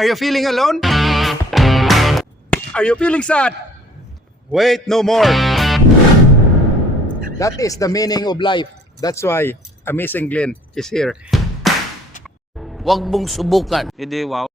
Are you feeling alone? Are you feeling sad? Wait no more. That is the meaning of life. That's why Amazing Glenn is here. Huwag mong subukan. Hindi, wow.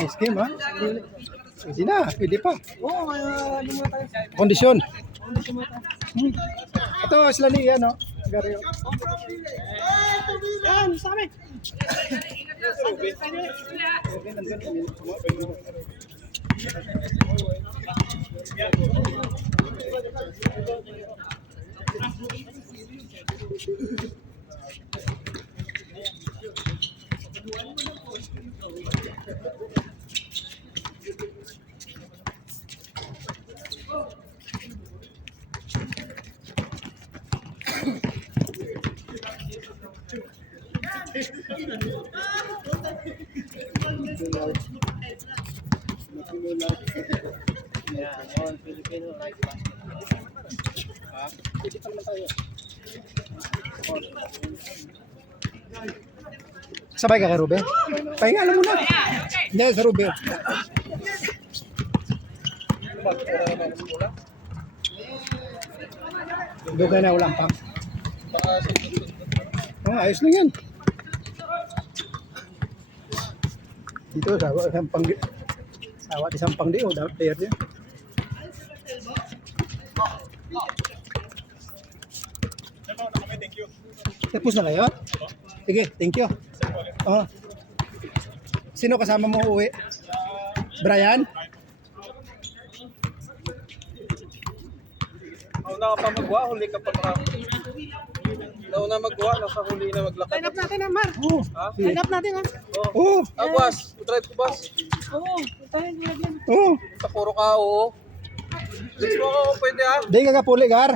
Nice game, ha? Pwede na, pwede pa. Oo, muna tayo. Kondisyon. Ito, Slali, yan, no? Gario. Yan, sa amin. Sabay ka kay Rube? Pahinga lang muna. Hindi, sa Rube. Dugay na ulang pang. Oh, ayos lang yan. Dito, sawa isang pang isang pang di, dapat player din. Tapos na kayo? Sige, thank you. Oh. Sino kasama mo uwi? Brian? Nauna ka pa magawa, huli ka pa marami. Nauna magawa, nasa huli na maglakad. Line up natin, Mar. Oh. Ha? Line up natin, ha? Oh. Bus. Drive ko bus. Oo, tayo nilagyan. Oh. Sa puro ka, oo. Let's go ako, pwede ha? Di ka puli, Gar.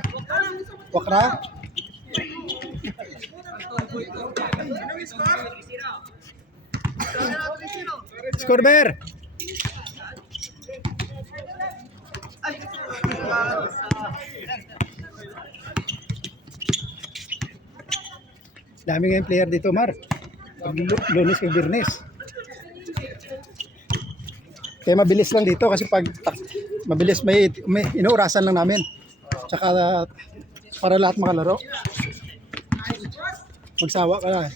Wakra. Scorber. Dami ngayong player dito, Mar. Lunes kay Birnes. Kaya mabilis lang dito kasi pag mabilis may inuurasan lang namin. Tsaka para lahat makalaro. Magsawa ka na.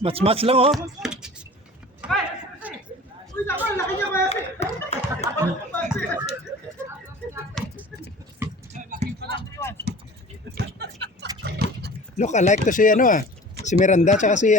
Match lang, oh. Look, I like to si si Miranda tsaka si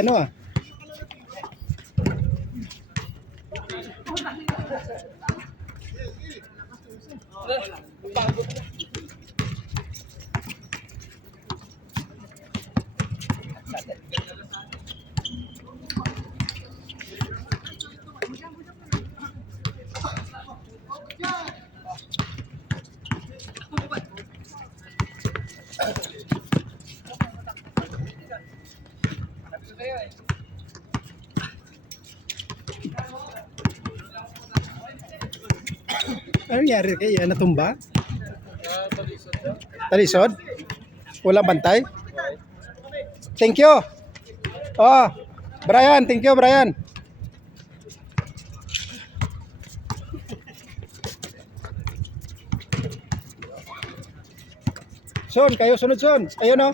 Ano nangyari kaya? Natumba? Talisod? Walang bantay? Thank you. Oh, Brian, thank you, Brian. Son, kayo sunod son. Ayun no.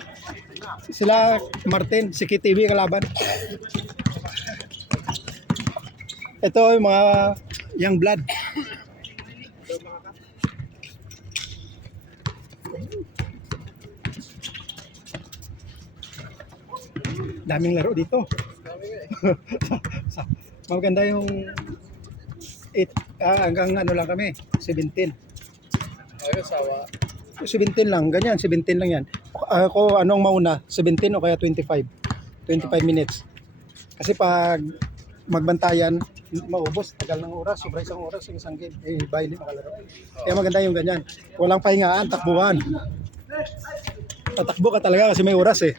Sila Martin, si KTV kalaban. Ito yung mga young blood. Daming laro dito. Maganda yung 8 hanggang ano lang kami, 17. Ayun, sawa. 17 lang, ganyan, 17 lang yan. Ako, anong mauna, 17 o kaya 25? 25 minutes. Kasi pag magbantayan, maubos, tagal ng oras, sobra isang oras, yung isang game, eh, baili makalaro. Kaya maganda yung ganyan. Walang pahingaan, takbuhan. Tatakbo ka talaga kasi may oras eh.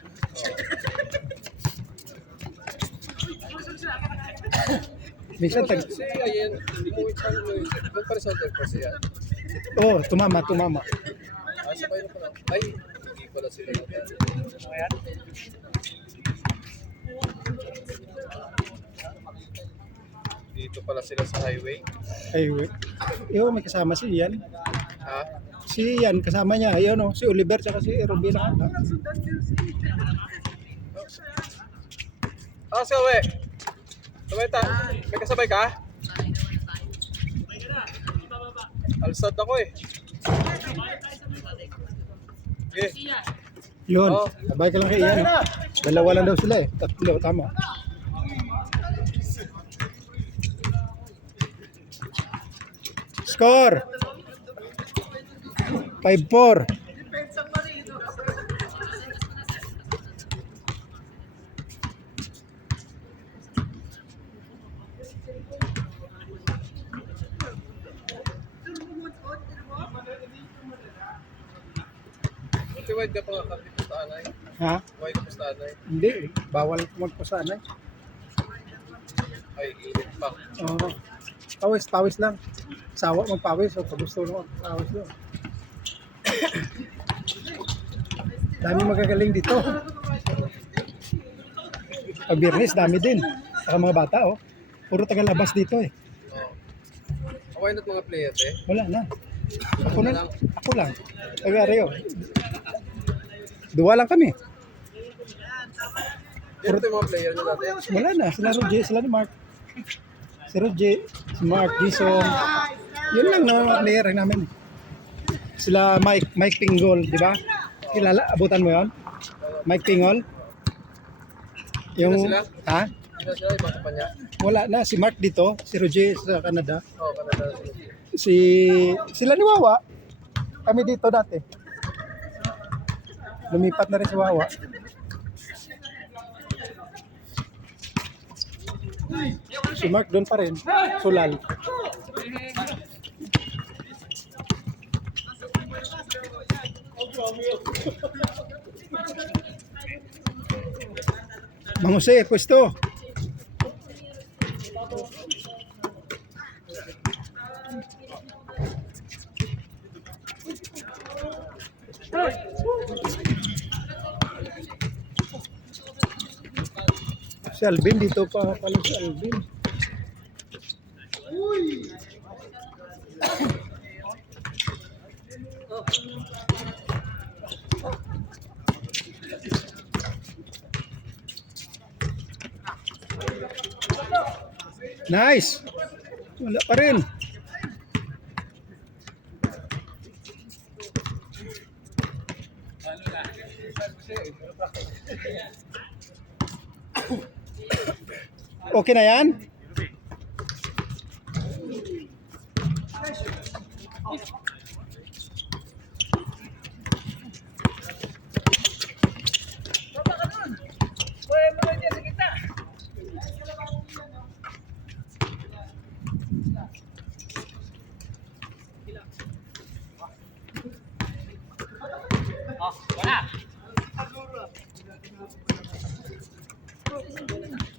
Minsan tag... Si Ayen, umuwi siya ng doon pa rin sa hotel kasi yan. Oh, tumama. Ah, sabay na pala. Ay, hindi pala sila na. Dito pala sila sa highway. Ay, wait. May kasama si Ian. Ha? Si Ian, kasama niya. Ayun, si Oliver, tsaka si Robin. Ah, si Awe. Sabay ta. May kasabay ka? Alsad ako eh. Okay. Yun, Oh. sabay ka lang kay Ian. Dalawa lang daw sila eh. Tatlo, tama. Score! 5-4. Buti wide ka pa nga kapit sa anay. Ha? Wide ka sa anay. Hindi, bawal magpasanay. Ay, init pa. Oo. Pawis lang. Sawa magpawis o pag gusto mo magpawis yun. Dami magagaling dito. Pag Biyernes, dami din. Saka mga bata, puro tagalabas dito eh. Oh. Away na't mga player eh. Wala na. Ako lang. Taga-Reo. Dua lang kami. Pero ito yung mga player nyo dati. Wala na. Sila Roger, sila ni Mark. Si Roger, si Mark, Jason. Yun lang na mga player namin. Sila Mike Pingol, di ba? Kilala, abutan mo yon? Mike Pingol? Yung, Sila? ha? Sila sila, ibang kumpanya. Wala na. Si Mark dito, si Roger sa Canada. Oo, Canada. Sila ni Wawa. Kami dito dati. Lumipat na rin si Wawa. Si Mark doon pa rin. Sulal. Mang Jose, pwesto. Si Alvin dito pa pala si Alvin. Nice. Wala pa rin. Okay na yan?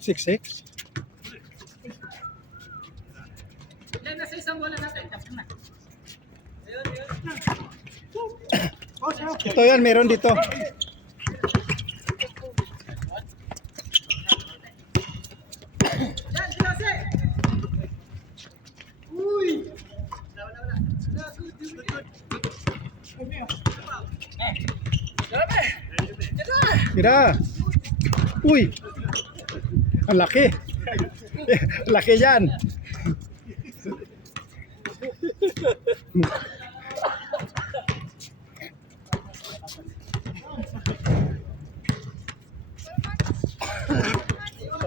Six. Ito yan, meron dito. Tira. Uy. Ang laki. Laki yan.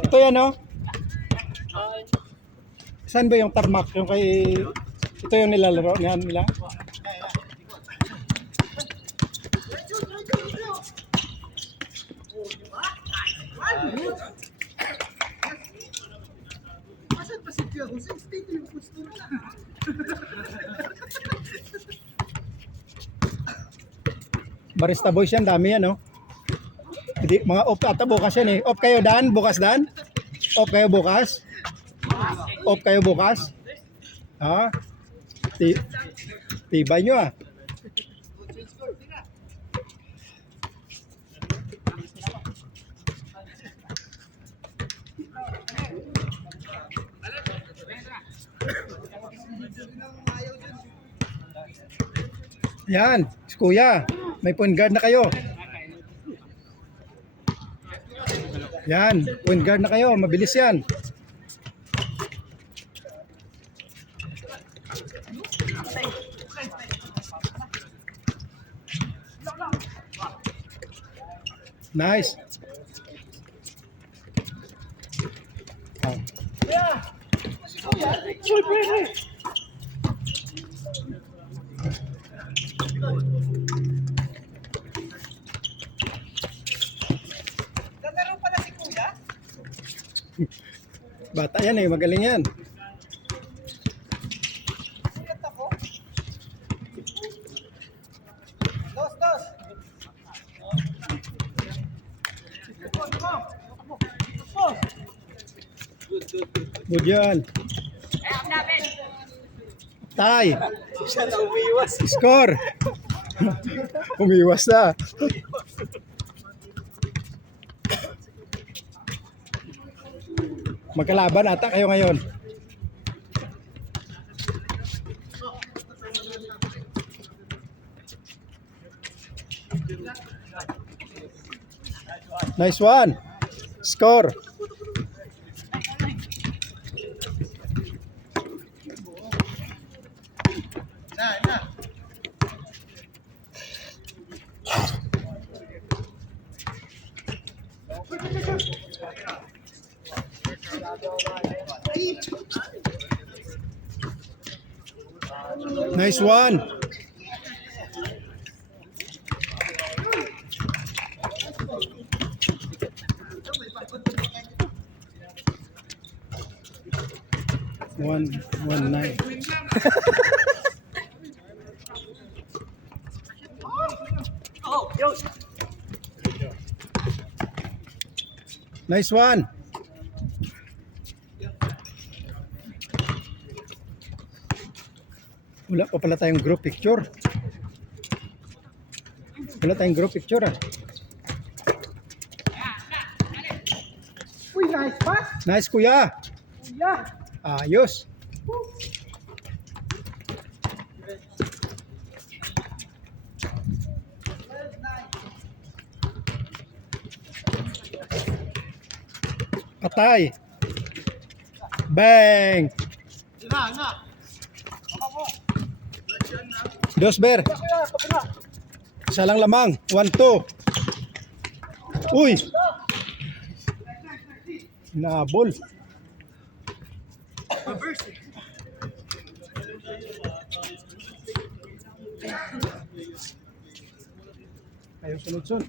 Ito yan, no? Saan ba yung tarmac? Yung kay... Ito yung nilalaro niyan nila? Barista boys yan, dami yan, no? Hindi, mga off ata bukas yan eh. Off kayo, Dan? Bukas, Dan? Off kayo bukas? Off kayo bukas? Ha? Tibay nyo ah. Yan, si Kuya. May point guard na kayo. Yan, point guard na kayo. Mabilis yan. Nice. Oh. Nagkaroon pala si Kuya. Bata yan eh, magaling yan. Sikat ako. Dos. Good yan. Tay. Siya na umiwas. Score. Umiwas na. Magkalaban ata kayo ngayon. Nice one. Score. Nice one. One nine. Nice one. Wala pa pala tayong group picture. Wala tayong group picture ah. Uy, nice pass. Nice kuya. Kuya. Ayos. Patay. Bang. Dos ber. Isa lang lamang. 1-2. Uy. Nabol. Ayaw sunod-sunod.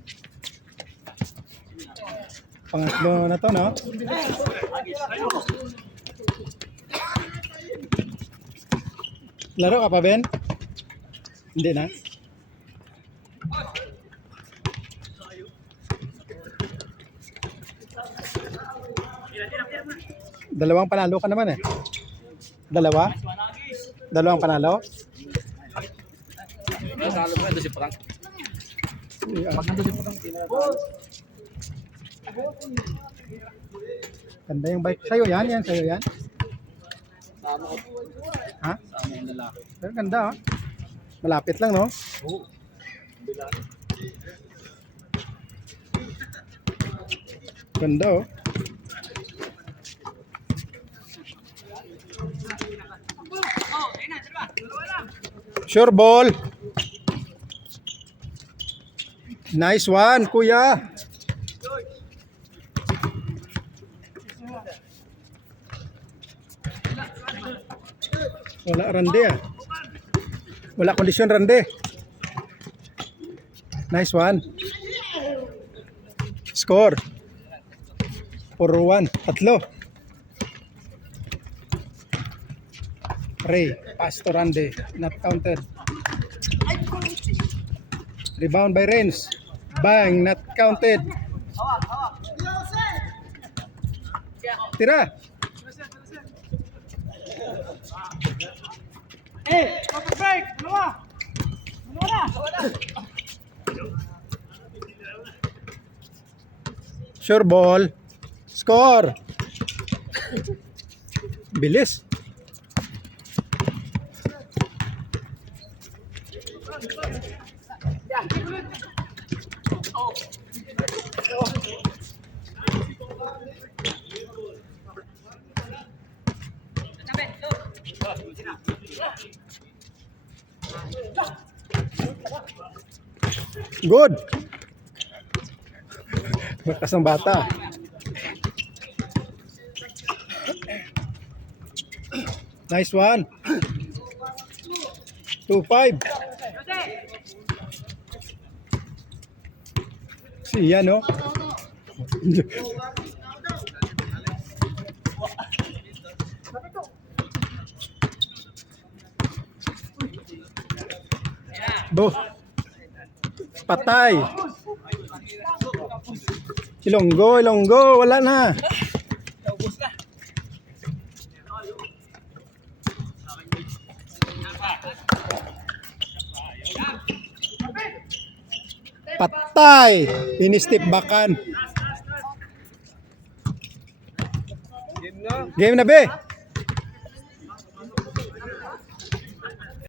Pangatlo na to, no? Laro ka pa, Ben? Hindi na. Dalawang panalo ka naman eh. Dalawa? Dalawang panalo? Nasalo mo ito si Frank. Pag nandun si Frank, Ganda yung bike. Sa'yo yan? Yan sa'yo yan? sama ko. Ha? Sama yung lalaki. Pero ganda ha? Malapit lang no? Oo. Bila. Ganda oh. Sure ball. Nice one, kuya. Wala rande ah. Wala kondisyon rande. Nice one. Score. 4-1. Tatlo. Ray. Pass to Rande. Not counted. Rebound by Renz. Bang. Not counted. Tira. Cover break! Dalawa! Dalawa na! Sure ball. Score. Bilis. Good. Bakas ng bata. Nice one. 2-5. Siya no? Bo. Patay. Ilonggo, Ilonggo, wala na. Patay. Ini-step backan. Game na. Game na be.